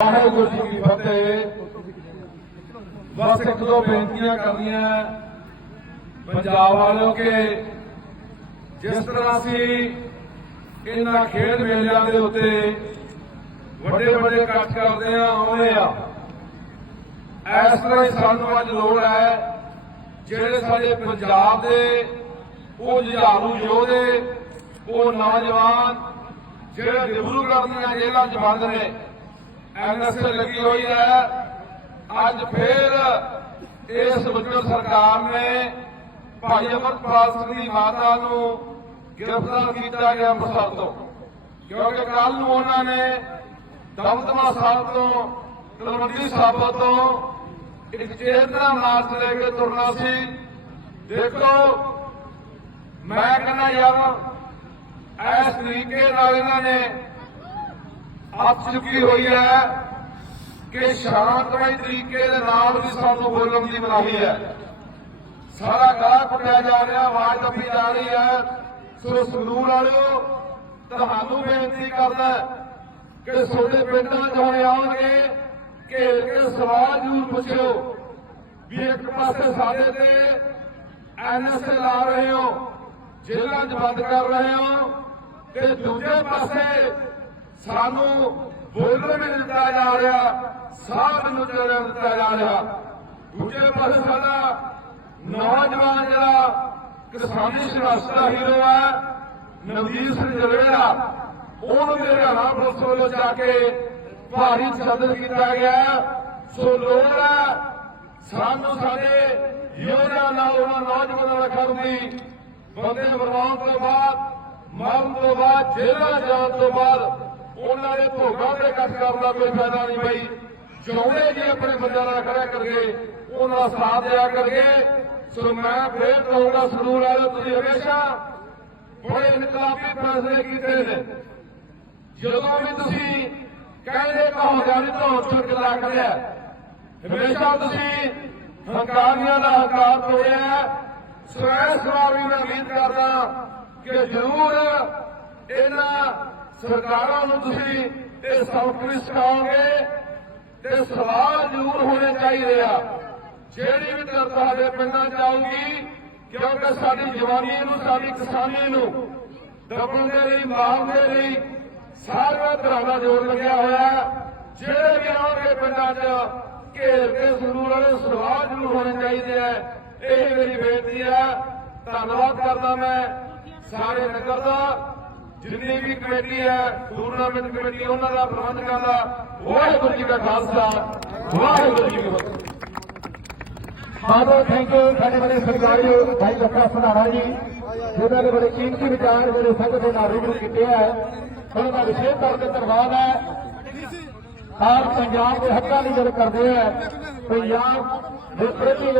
ਵਾਹਿਗੁਰੂ ਜੀ ਕੀ ਫਤਿਹ ਬਸ ਇੱਕ ਦੋ ਬੇਨਤੀਆਂ ਕਰਨੀਆਂ ਪੰਜਾਬ ਵਾਲਿਓ ਕਿ ਜਿਸ ਤਰ੍ਹਾਂ ਅਸੀਂ ਇਹਨਾਂ ਖੇਡ ਮੇਲਿਆਂ ਦੇ ਉੱਤੇ ਵੱਡੇ ਵੱਡੇ ਇਕੱਠ ਕਰਦੇ ਆ ਆਉਂਦੇ ਆ ਇਸ ਤਰ੍ਹਾਂ ਹੀ ਸਾਨੂੰ ਅੱਜ ਲੋੜ ਹੈ ਜਿਹੜੇ ਸਾਡੇ ਪੰਜਾਬ ਦੇ ਉਹ ਜਹਾਰੂ ਯੋਧੇ ਉਹ ਨੌਜਵਾਨ ਜਿਹੜੇ ਡਿਬਰੂਗੜ੍ਹ ਦੀਆਂ ਜੇਲ੍ਹਾਂ 'ਚ ਬੰਦ ਨੇ ਐਨਐਸ ਲੱਗੀ ਹੋਈ ਹੈ ਅੱਜ ਫੇਰ ਇਸ ਵੱਜੋਂ ਸਰਕਾਰ ਨੇ ਭਾਈ ਅਮਰਪਾਲ ਸਿੰਘ ਦੀ ਮਾਤਾ ਨੂੰ ਗ੍ਰਿਫਤਾਰ ਕੀਤਾ ਗਿਆ ਅੰਮ੍ਰਿਤਸਰ ਤੋਂ ਕਿਉਂਕਿ ਕੱਲ ਨੂੰ ਉਹਨਾਂ ਨੇ ਦਮਦਮਾ ਸਾਹਿਬ ਤੋਂ ਤਲਵੰਡੀ ਸਾਹਿਬ ਤੋਂ ਇੱਕ ਚੇਤਨਾ ਮਾਰਚ ਲੈ ਕੇ ਤੁਰਨਾ ਸੀ ਦੇਖੋ ਮੈਂ ਕਹਿੰਦਾ ਯਾਰ ਐਸ ਤਰੀਕੇ ਨਾਲ ਇਹਨਾਂ ਨੇ ਹੱਥ ਚੁੱਕੀ ਹੋਈ ਹੈ ਕਿ ਸ਼ਾਂਤਮਈ ਤਰੀਕੇ ਦੇ ਨਾਲ ਵੀ ਸਾਨੂੰ ਬੋਲਣ ਦੀ ਮਨਾਹੀ ਹੈ ਸਾਰਾ ਗਾਹ ਕੁੱਟਿਆ ਜਾ ਰਿਹਾ ਆਵਾਜ਼ ਦੱਬੀ ਜਾ ਰਹੀ ਹੈ ਸੋ ਸੰਗਰੂਰ ਵਾਲਿਓ ਤੁਹਾਨੂੰ ਬੇਨਤੀ ਕਰਦਾ ਕਿ ਤੁਹਾਡੇ ਪਿੰਡਾਂ 'ਚ ਹੁਣ ਆਉਣਗੇ ਘੇਰ ਕੇ ਸਵਾਲ ਜੂਰ ਪੁੱਛਿਓ ਵੀ ਇੱਕ ਪਾਸੇ ਸਾਡੇ ਤੇ ਐਨਐਸਏ ਲਾ ਰਹੇ ਹੋ ਜਿਲ੍ਹਾ ਜਬਦ ਕਰ ਰਹੇ ਹੋ ਤੇ ਦੂਜੇ ਪਾਸੇ ਸਾਨੂੰ ਬੋਲਣ ਨਹੀਂ ਦਿੱਤਾ ਜਾ ਰਿਹਾ ਸਾਹ ਨੂੰ ਜਿਹੜਾ ਦਿੱਤਾ ਜਾ ਰਿਹਾ ਦੂਜੇ ਪਾਸੇ ਸਾਡਾ ਨੌਜਵਾਨ ਜਿਹੜਾ ਕਿਸਾਨੀ ਸੰਘਰਸ਼ ਦਾ ਹੀਰੋ ਹੈ ਨਵਦੀਪ ਸਿੰਘ ਉਹ ਉਹਨੂੰ ਮੇਰੇ ਹਾਂ ਪੁਲਿਸ ਲੋ ਜਾ ਕੇ ਭਾਰੀ ਸਦਰ ਕੀਤਾ ਗਿਆ ਸੋ ਲੋੜ ਹੈ ਸਾਨੂੰ ਸਾਡੇ ਯੋਧਿਆਂ ਨਾਲ ਉਹਨਾਂ ਨੌਜਵਾਨਾਂ ਦਾ ਖਰਦੀ ਬੰਦੇ ਬਰਵਾਉਣ ਤੋਂ ਬਾਅਦ ਮਾਮ ਤੋਂ ਬਾਅਦ ਜੇਲ੍ਹਾਂ ਜਾਣ ਤੋਂ ਬਾਅਦ ਉਹਨਾਂ ਦੇ ਭੋਗਾਂ ਦੇ ਕੱਟ ਕਰਨ ਦਾ ਕੋਈ ਫਾਇਦਾ ਨਹੀਂ ਬਈ ਚਾਹੁੰਦੇ ਜੀ ਆਪਣੇ ਬੰਦਿਆਂ ਨਾਲ ਖੜਾ ਕਰਕੇ ਉਹਨਾਂ ਦਾ ਸਾਥ ਦਿਆ ਕਰਕੇ ਸੋ ਮੈਂ ਫੇਰ ਕਹੂੰਗਾ ਸਰੂਰ ਆਇਓ ਤੁਸੀਂ ਹਮੇਸ਼ਾ ਬੜੇ ਇਨਕਲਾਬੀ ਫੈਸਲੇ ਕੀਤੇ ਨੇ ਜਦੋਂ ਵੀ ਤੁਸੀਂ ਕਹਿੰਦੇ ਕਹੋ ਜਾਨੀ ਤੋਂ ਚੁੱਕ ਲਾ ਕਰਿਆ ਹਮੇਸ਼ਾ ਤੁਸੀਂ ਹੰਕਾਰੀਆਂ ਦਾ ਹੰਕਾਰ ਤੋੜਿਆ ਸਵੈ ਸਵਾਰੀ ਦਾ ਉਮੀਦ ਕਰਦਾ ਕਿ ਜ਼ਰੂਰ ਇਹਨਾਂ ਸਰਕਾਰਾਂ ਨੂੰ ਤੁਸੀਂ ਇਹ ਸੌਕਰੀ ਸਿਖਾਓਗੇ ਤੇ ਸਵਾਲ ਜ਼ਰੂਰ ਹੋਣੇ ਚਾਹੀਦੇ ਆ ਜਿਹੜੀ ਵੀ ਕਰਤਾ ਦੇ ਪਿੰਡਾਂ ਜਾਊਗੀ ਕਿਉਂਕਿ ਸਾਡੀ ਜਵਾਨੀ ਨੂੰ ਸਾਡੀ ਕਿਸਾਨੀ ਨੂੰ ਦੱਬਣ ਦੇ ਲਈ ਮਾਲ ਦੇ ਲਈ ਸਾਰਾ ਧਰਾਵਾ ਜੋੜ ਲੱਗਿਆ ਹੋਇਆ ਜਿਹੜੇ ਵੀ ਆਉਂਦੇ ਪਿੰਡਾਂ 'ਚ ਘੇਰ ਕੇ ਜ਼ਰੂਰ ਉਹਦੇ ਸਵਾਲ ਜ਼ਰੂਰ ਹੋਣੇ ਚਾਹੀਦੇ ਆ ਇਹ ਮੇਰੀ ਬੇਨਤੀ ਆ ਧੰਨਵਾਦ ਕਰਦਾ ਮੈਂ ਸਾਰੇ ਨਗਰ ਦਾ ਜਿੰਨੀ ਵੀ ਕਮੇਟੀ ਹੈ ਟੂਰਨਾਮੈਂਟ ਕਮੇਟੀ ਉਹਨਾਂ ਦਾ ਪ੍ਰਬੰਧ ਕਰਦਾ ਵਾਹਿਗੁਰੂ ਜੀ ਦਾ ਖਾਲਸਾ ਵਾਹਿਗੁਰੂ ਜੀ ਕੀ ਫਤਿਹ ਸਾਡਾ ਥੈਂਕ ਯੂ ਸਾਡੇ ਬੜੇ ਸਰਕਾਰੀ ਭਾਈ ਲੱਖਾ ਸੁਧਾਰਾ ਜੀ ਜਿਹਨਾਂ ਨੇ ਬੜੇ ਕੀਮਤੀ ਵਿਚਾਰ ਜਿਹੜੇ ਸੰਗਤ ਦੇ ਨਾਲ ਰੂਬਰੂ ਕੀਤੇ ਹੈ ਉਹਨਾਂ ਦਾ ਵਿਸ਼ੇਸ਼ ਤੌਰ ਤੇ ਧੰਨਵਾਦ ਹੈ ਆਪ ਪੰਜਾਬ ਦੇ ਹੱਕਾਂ ਲਈ ਗੱਲ ਕਰਦੇ ਆ ਪੰਜਾਬ ਦੇ ਪ੍ਰਤੀ